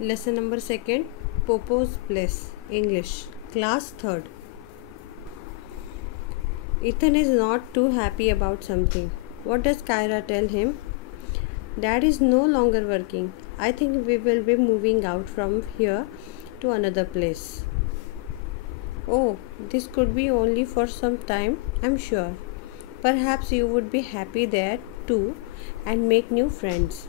Lesson number 2, Popo's Place, English, Class 3rd. Ethan is not too happy about something. What does Kyra tell him? Dad is no longer working. I think we will be moving out from here to another place. Oh, this could be only for some time, I'm sure. Perhaps you would be happy there too and make new friends.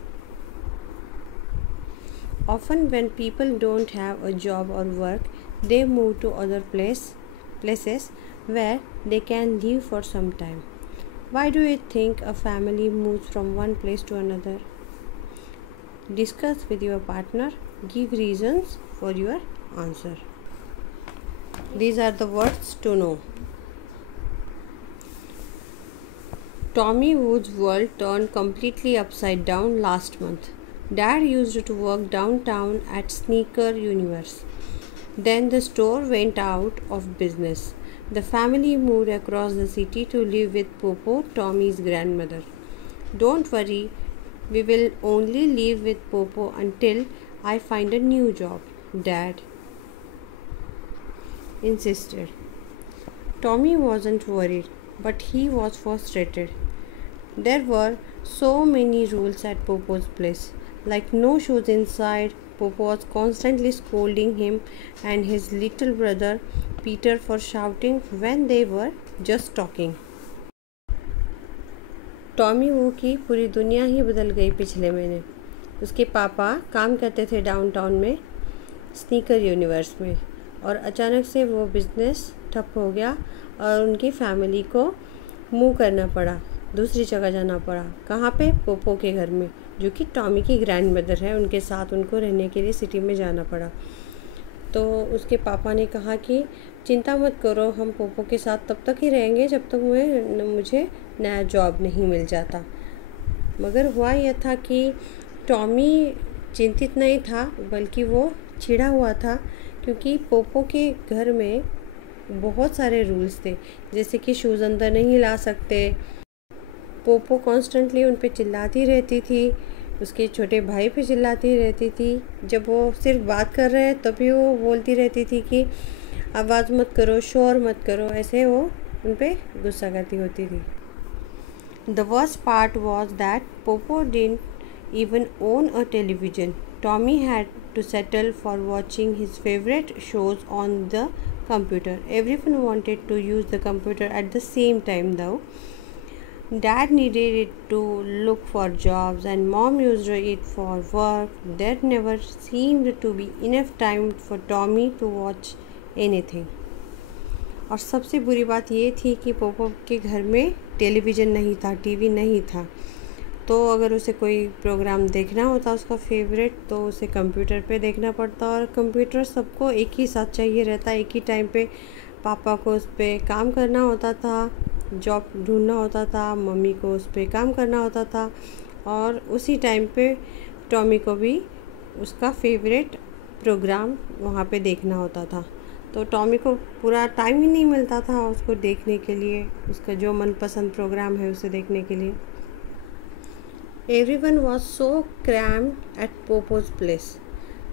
Often when people don't have a job or work, they move to other places where they can live for some time. Why do you think a family moves from one place to another? Discuss with your partner. Give reasons for your answer. These are the words to know. Tommy Wood's world turned completely upside down last month. Dad used to work downtown at Sneaker Universe. Then the store went out of business. The family moved across the city to live with Popo, Tommy's grandmother. Don't worry, we will only live with Popo until I find a new job, Dad insisted. Tommy wasn't worried, but he was frustrated. There were so many rules at Popo's place, like no shoes inside. Popo was constantly scolding him and his little brother Peter for shouting when they were just talking. Tommy Wu की पूरी दुनिया ही बदल गई पिछले महीने. उसके पापा काम करते थे डाउनटाउन में स्नीकर यूनिवर्स में और अचानक से वो बिज़नेस ठप हो गया और उनकी फैमिली को मूव करना पड़ा, दूसरी जगह जाना पड़ा. कहाँ पे? पोपो के घर में, जो कि टॉमी की ग्रैंड मदर है. उनके साथ उनको रहने के लिए सिटी में जाना पड़ा. तो उसके पापा ने कहा कि चिंता मत करो, हम पोपो के साथ तब तक ही रहेंगे जब तक मुझे नया जॉब नहीं मिल जाता. मगर हुआ यह था कि टॉमी चिंतित नहीं था, बल्कि वो चिढ़ा हुआ था क्योंकि पोपो के घर में बहुत सारे रूल्स थे, जैसे कि शूज़ अंदर नहीं ला सकते. पोपो कॉन्स्टेंटली उन पर चिल्लाती रहती थी, उसके छोटे भाई पे चिल्लाती रहती थी. जब वो सिर्फ बात कर रहे हैं तभी वो बोलती रहती थी कि आवाज़ मत करो, शोर मत करो, ऐसे वो उन पर गुस्सा करती होती थी. The worst part was that Popo didn't even own a television. Tommy had to settle for watching his favourite shows on the computer. Everyone wanted to use the computer at the same time though. Dad needed it to look for jobs and Mom used it for work. There never seemed to be enough time for Tommy to watch anything. और सबसे बुरी बात ये थी कि Poopó के घर में टेलीविज़न नहीं था, टीवी नहीं था. तो अगर उसे कोई प्रोग्राम देखना होता उसका फेवरेट, तो उसे कंप्यूटर पे देखना पड़ता. और कंप्यूटर सबको एक ही साथ चाहिए रहता, एक ही टाइम पे. पापा को उस पर काम करना होता था, जॉब ढूंढना होता था, मम्मी को उस पर काम करना होता था, और उसी टाइम पे टॉमी को भी उसका फेवरेट प्रोग्राम वहाँ पे देखना होता था. तो टॉमी को पूरा टाइम ही नहीं मिलता था उसको देखने के लिए, उसका जो मनपसंद प्रोग्राम है उसे देखने के लिए. Everyone was so crammed at Popo's place.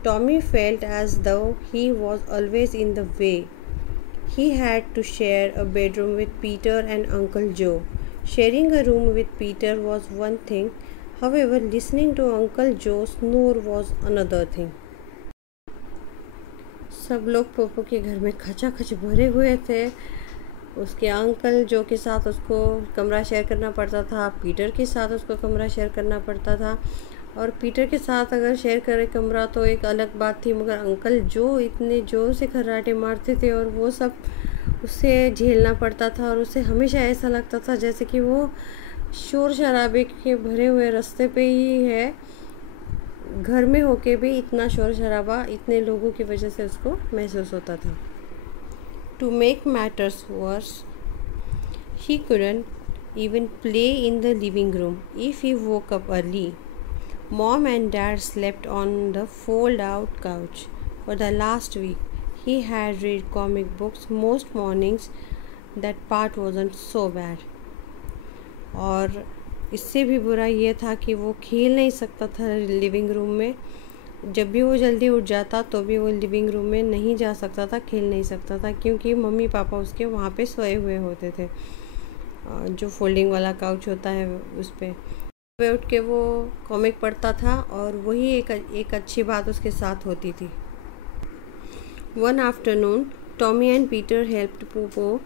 Tommy felt as though he was always in the way. He had to share a bedroom with Peter and Uncle Joe. Sharing a room with Peter was one thing, however, listening to Uncle Joe snore was another thing. सब लोग Poopó के घर में खचाखच भरे हुए थे. उसके अंकल जो के साथ उसको कमरा शेयर करना पड़ता था, पीटर के साथ उसको कमरा शेयर करना पड़ता था. और पीटर के साथ अगर शेयर करे कमरा तो एक अलग बात थी, मगर अंकल जो इतने ज़ोर से खर्राटे मारते थे और वो सब उसे झेलना पड़ता था. और उसे हमेशा ऐसा लगता था जैसे कि वो शोर शराबे के भरे हुए रास्ते पे ही है, घर में होके भी इतना शोर शराबा इतने लोगों की वजह से उसको महसूस होता था. To make matters worse, he couldn't even play in the living room if he woke up early. Mom and Dad slept on the fold-out couch. For the last week, he had read comic books most mornings. That part wasn't so bad. और इससे भी बुरा ये था कि वो खेल नहीं सकता था लिविंग रूम में. जब भी वो जल्दी उठ जाता तो भी वो लिविंग रूम में नहीं जा सकता था, खेल नहीं सकता था, क्योंकि मम्मी पापा उसके वहाँ पे सोए हुए होते थे, जो फोल्डिंग वाला काउच होता है उस पर। सुबह उठ के वो कॉमिक पढ़ता था और वही एक अच्छी बात उसके साथ होती थी। One afternoon Tommy and Peter helped Poopó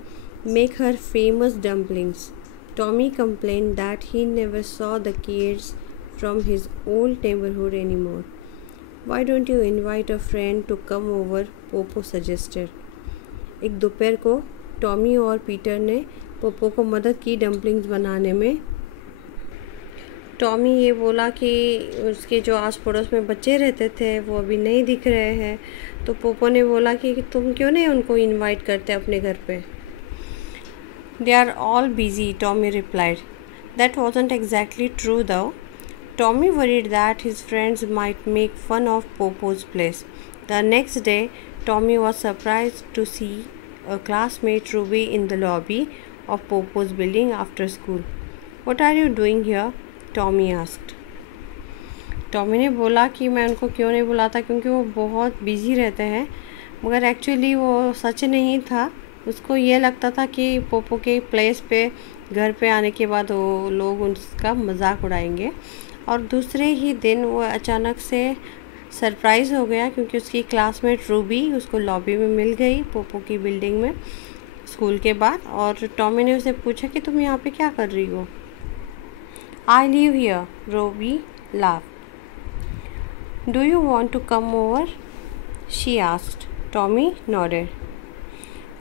make her famous dumplings. Tommy complained that he never saw the kids from his old neighborhood anymore. Why don't you invite a friend to come over? Poopó suggested. एक दोपहर को Tommy और Peter ने Poopó को मदद की dumplings बनाने में। टॉमी ये बोला कि उसके जो आस पड़ोस में बच्चे रहते थे वो अभी नहीं दिख रहे हैं, तो पोपो ने बोला कि तुम क्यों नहीं उनको इनवाइट करते अपने घर पे। They are all busy, Tommy replied. That wasn't exactly true though. Tommy worried that his friends might make fun of Popo's place. The next day, Tommy was surprised to see a classmate Ruby in the lobby of Popo's building after school. What are you doing here? Tommy asked. Tommy ने बोला कि मैं उनको क्यों नहीं बुलाता, क्योंकि वो बहुत बिजी रहते हैं, मगर एक्चुअली वो सच नहीं था। उसको ये लगता था कि पोपो के प्लेस पे घर पे आने के बाद वो लोग उसका मजाक उड़ाएंगे। और दूसरे ही दिन वो अचानक से सरप्राइज़ हो गया, क्योंकि उसकी क्लासमेट रूबी उसको लॉबी में मिल गई पोपो की बिल्डिंग में स्कूल के बाद। और टॉमी ने उसे पूछा कि तुम यहाँ पे क्या कर रही हो। I live here, Ruby laughed. Do you want to come over, she asked. Tommy nodded.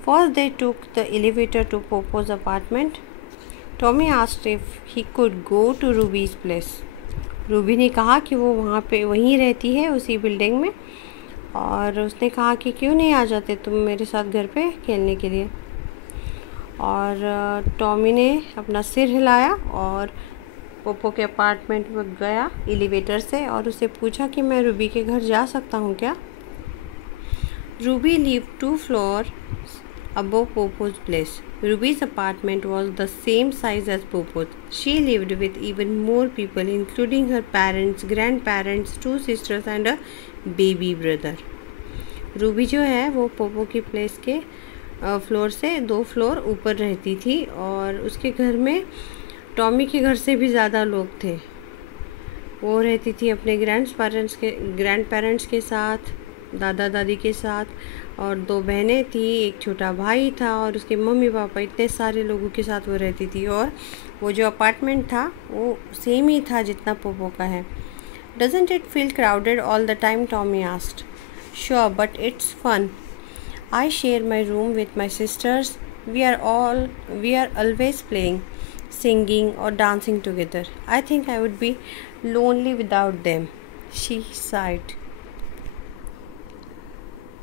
First, they took the elevator to Popo's apartment. Tommy asked if he could go to Ruby's place. Ruby ने कहा कि वो वहाँ पे वहीं रहती है उसी बिल्डिंग में, और उसने कहा कि क्यों नहीं आ जाते तुम मेरे साथ घर पे खेलने के लिए। और टॉमी ने अपना सिर हिलाया और पोपो के अपार्टमेंट में गया एलिवेटर से और उससे पूछा कि मैं रूबी के घर जा सकता हूँ क्या। Ruby lived 2 floors above Popo's place. Ruby's apartment was the same size as Popo's. She lived with even more people, including her parents, grandparents, 2 sisters and a baby brother. Ruby जो है वो Poopó की place के floor से 2 floor ऊपर रहती थी, और उसके घर में टॉमी के घर से भी ज़्यादा लोग थे। वो रहती थी अपने ग्रैंड पेरेंट्स के साथ, दादा दादी के साथ, और 2 बहनें थी, एक छोटा भाई था, और उसके मम्मी पापा, इतने सारे लोगों के साथ वो रहती थी। और वो जो अपार्टमेंट था वो सेम ही था जितना पोपो का है। Doesn't it feel crowded all the time, Tommy asked. Sure, but it's fun. I share my room with my sisters. We are always playing, singing और dancing together. I think I would be lonely without them, she said.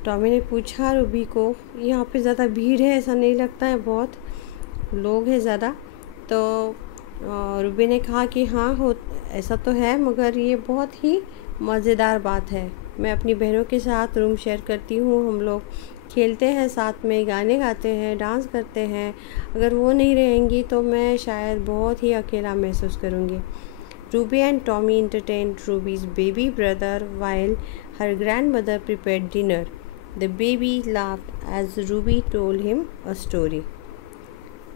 Tommy ने पूछा Ruby को, यहाँ पे ज़्यादा भीड़ है ऐसा नहीं लगता है, बहुत लोग हैं ज़्यादा। तो रूबी ने कहा कि हाँ हो ऐसा तो है, मगर ये बहुत ही मज़ेदार बात है। मैं अपनी बहनों के साथ रूम शेयर करती हूँ, हम लोग खेलते हैं साथ में, गाने गाते हैं, डांस करते हैं। अगर वो नहीं रहेंगी तो मैं शायद बहुत ही अकेला महसूस करूँगी। Ruby and Tommy entertained Ruby's baby brother while her grandmother prepared dinner. The baby laughed as Ruby told him a story.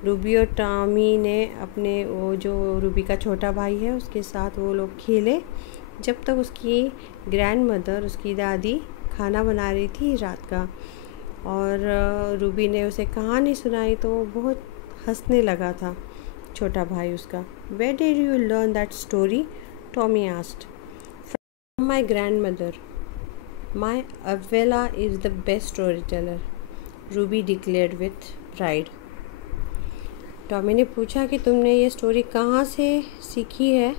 Ruby और टॉमी ने अपने वो जो रूबी का छोटा भाई है उसके साथ वो लोग खेले, जब तक उसकी ग्रैंड मदर, उसकी दादी खाना बना रही थी रात का। और रूबी ने उसे कहानी सुनाई तो वो बहुत हंसने लगा था छोटा भाई उसका। Where did you learn that story? Tommy asked. From my grandmother. My abuela is the best storyteller, Ruby declared with pride. Tommy ने पूछा कि तुमने ये स्टोरी कहाँ से सीखी है,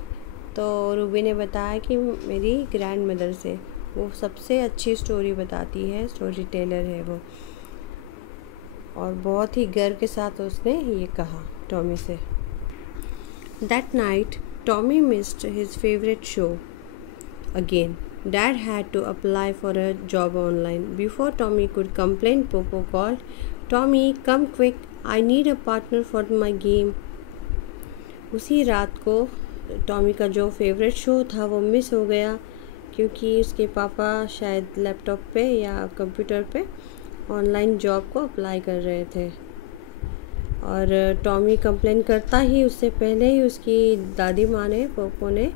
तो रूबी ने बताया कि मेरी ग्रैंड मदर से, वो सबसे अच्छी स्टोरी बताती है, स्टोरी टेलर है वो। और बहुत ही गर्व के साथ उसने ये कहा टॉमी से। That night, Tommy missed his favorite show. Again, Dad had to apply for a job online. Before Tommy could complain, Popo called, Tommy, come quick, I need a partner for my game. उसी रात को Tommy का जो favourite show था वो miss हो गया, क्योंकि उसके पापा शायद लैपटॉप पे या कंप्यूटर पे ऑनलाइन जॉब को अप्लाई कर रहे थे। और टॉमी कंप्लेन करता ही उससे पहले ही उसकी दादी माँ ने, पोपो ने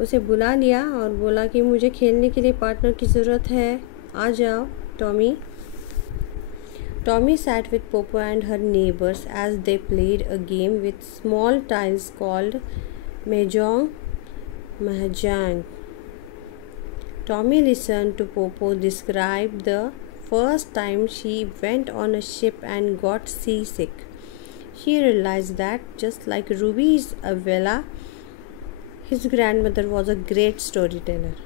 उसे बुला लिया और बोला कि मुझे खेलने के लिए पार्टनर की ज़रूरत है, आ जाओ Tommy. Tommy sat with Popo and her neighbors as they played a game with small tiles called Mahjong. Tommy listened to Popo describe the first time she went on a ship and got seasick. He realized that just like Ruby's Avella, his grandmother was a great storyteller.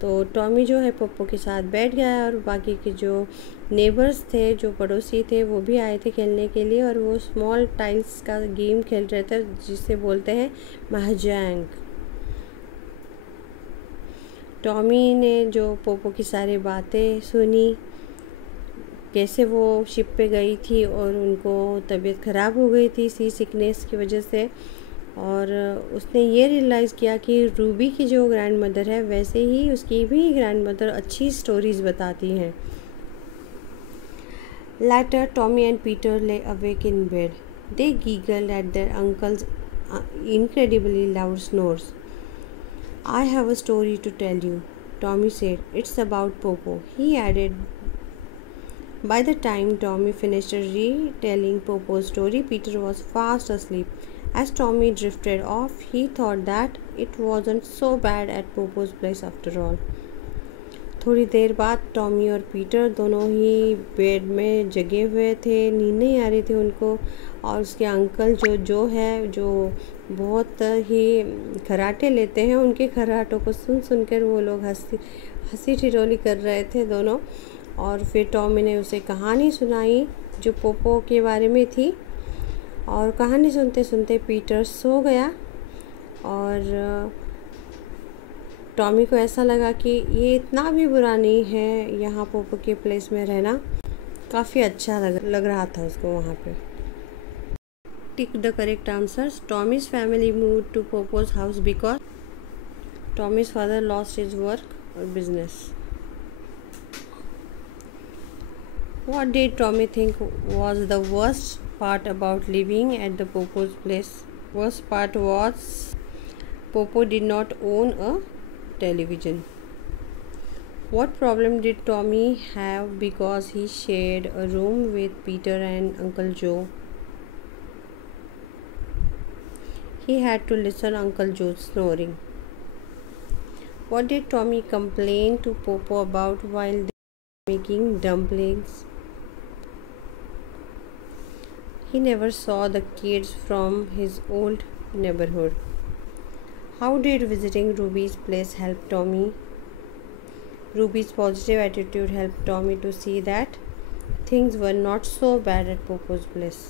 तो Tommy जो है Poopó के साथ बैठ गया और बाकी के जो नेबर्स थे, जो पड़ोसी थे, वो भी आए थे खेलने के लिए और वो स्मॉल टाइल्स का गेम खेल रहे थे जिसे बोलते हैं महजंग। टॉमी ने जो पोपो की सारी बातें सुनी, कैसे वो शिप पे गई थी और उनको तबीयत ख़राब हो गई थी सी सिकनेस की वजह से, और उसने ये रियलाइज़ किया कि रूबी की जो ग्रैंड मदर है वैसे ही उसकी भी ग्रैंड मदर अच्छी स्टोरीज़ बताती हैं। Later, Tommy and Peter lay awake in bed. They giggled at their uncle's incredibly loud snores. I have a story to tell you, Tommy said. It's about Popo, he added. By the time Tommy finished retelling Popo's story, Peter was fast asleep. As Tommy drifted off, he thought that it wasn't so bad at Popo's place after all. थोड़ी देर बाद Tommy और Peter दोनों ही bed में जगे हुए थे, नींद नहीं आ रही थी उनको, और उसके अंकल जो बहुत ही खर्राटे लेते हैं, उनके खर्राटों को सुनकर वो लोग हंसी ठिठोली कर रहे थे दोनों। और फिर टॉमी ने उसे कहानी सुनाई जो पोपो के बारे में थी, और कहानी सुनते सुनते पीटर सो गया और टॉमी को ऐसा लगा कि ये इतना भी बुरा नहीं है, यहाँ पोपो के प्लेस में रहना काफ़ी अच्छा लग रहा था उसको वहाँ पे। Tick the correct answers. Tommy's family move to Popo's house because Tommy's father lost his work और business. What did Tommy think was the worst part about living at the Popo's place? Worst part was Popo did not own a television. What problem did Tommy have because he shared a room with Peter and Uncle Joe? He had to listen Uncle Joe's snoring. What did Tommy complain to Popo about while they were making dumplings? He never saw the kids from his old neighborhood. How did visiting Ruby's place help Tommy? Ruby's positive attitude helped Tommy to see that things were not so bad at Popo's place.